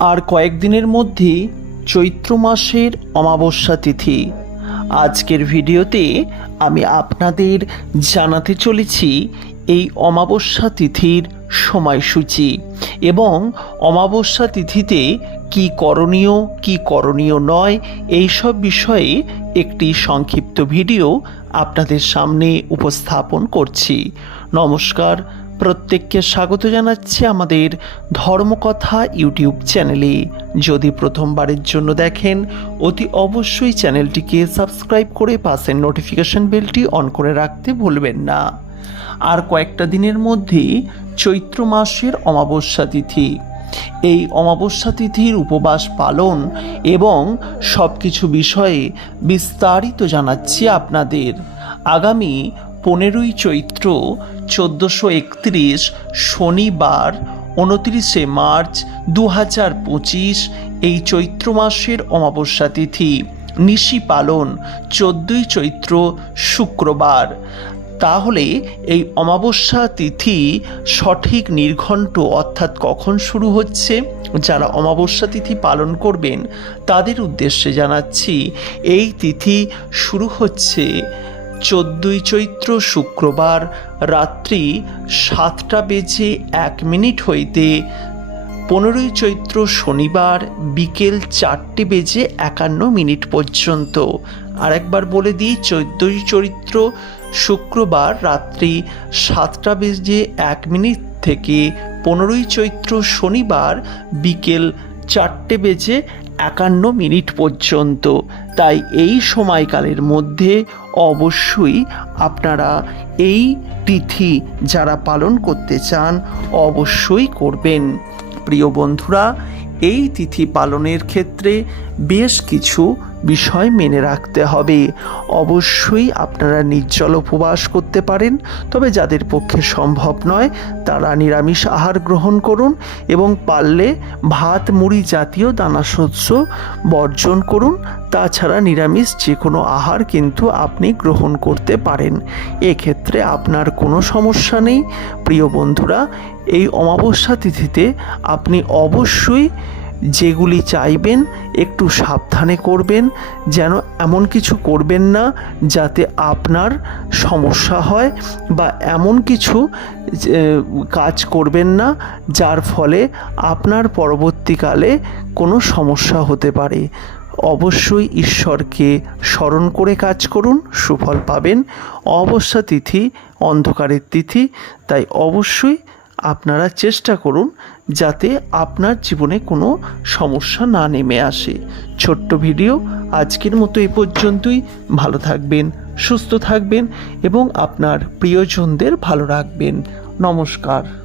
আর কয়েকদিনের মধ্যেই চৈত্র মাসের অমাবস্যা তিথি। আজকের ভিডিওতে আমি আপনাদের জানাতে চলেছি এই অমাবস্যা তিথির সময়সূচি এবং অমাবস্যা তিথিতে কি করণীয় কি করণীয় নয়, এই সব বিষয়ে একটি সংক্ষিপ্ত ভিডিও আপনাদের সামনে উপস্থাপন করছি। নমস্কার প্রত্যেককে স্বাগত জানাচ্ছি আমাদের ধর্মকথা ইউটিউব চ্যানেলে। যদি প্রথমবারের জন্য দেখেন, অতি অবশ্যই চ্যানেলটিকে সাবস্ক্রাইব করে পাশের নোটিফিকেশন বেলটি অন করে রাখতে ভুলবেন না। আর কয়েকটা দিনের মধ্যেই চৈত্র মাসের অমাবস্যা তিথি। এই অমাবস্যা তিথির উপবাস পালন এবং সব কিছু বিষয়ে বিস্তারিত জানাচ্ছি আপনাদের। আগামী পনেরোই চৈত্র চোদ্দোশো একত্রিশ শনিবার, উনত্রিশে মার্চ দু হাজার পঁচিশ, এই চৈত্র মাসের অমাবস্যা তিথি। নিশি পালন, চোদ্দই চৈত্র শুক্রবার। তাহলে এই অমাবস্যা তিথি সঠিক নির্ঘণ্ট অর্থাৎ কখন শুরু হচ্ছে? যারা অমাবস্যা তিথি পালন করবেন, তাদের উদ্দেশ্যে জানাচ্ছি, এই তিথি শুরু হচ্ছে চোদ্দই চৈত্র শুক্রবার রাত্রি সাতটা বেজে এক মিনিট হইতে পনেরোই চৈত্র শনিবার বিকেল চারটে বেজে একান্ন মিনিট পর্যন্ত। আরেকবার বলে দিই, চোদ্দই চৈত্র শুক্রবার রাত্রি সাতটা বেজে এক মিনিট থেকে পনেরোই চৈত্র শনিবার বিকেল চারটে বেজে একান্ন মিনিট পর্যন্ত। তাই এই সময়কালের মধ্যে অবশ্যই আপনারা এই তিথি যারা পালন করতে চান, অবশ্যই করবেন। প্রিয় বন্ধুরা, এই তিথি পালনের ক্ষেত্রে বেশ কিছু বিষয় মেনে রাখতে হবে। অবশ্যই আপনারা নির্জল উপবাস করতে পারেন, তবে যাদের পক্ষে সম্ভব নয়, তারা নিরামিষ আহার গ্রহণ করুন এবং পারলে ভাত, মুড়ি জাতীয় দানাশস্য বর্জন করুন। তাছাড়া নিরামিষ যে কোনো আহার কিন্তু আপনি গ্রহণ করতে পারেন। এক্ষেত্রে আপনার কোনো সমস্যা নেই। প্রিয় বন্ধুরা, এই অমাবস্যা তিথিতে আপনি অবশ্যই যেগুলি চাইবেন একটু সাবধানে করবেন, যেন এমন কিছু করবেন না যাতে আপনার সমস্যা হয় বা এমন কিছু কাজ করবেন না যার ফলে আপনার পরবর্তীকালে কোনো সমস্যা হতে পারে। অবশ্যই ঈশ্বরকে স্মরণ করে কাজ করুন, সুফল পাবেন। অবস্যা তিথি অন্ধকারের তিথি, তাই অবশ্যই আপনারা চেষ্টা করুন যাতে আপনার জীবনে কোনো সমস্যা না নেমে আসে। ছোট্ট ভিডিও আজকের মতো এই পর্যন্তই। ভালো থাকবেন, সুস্থ থাকবেন এবং আপনার প্রিয়জনদের ভালো রাখবেন। নমস্কার।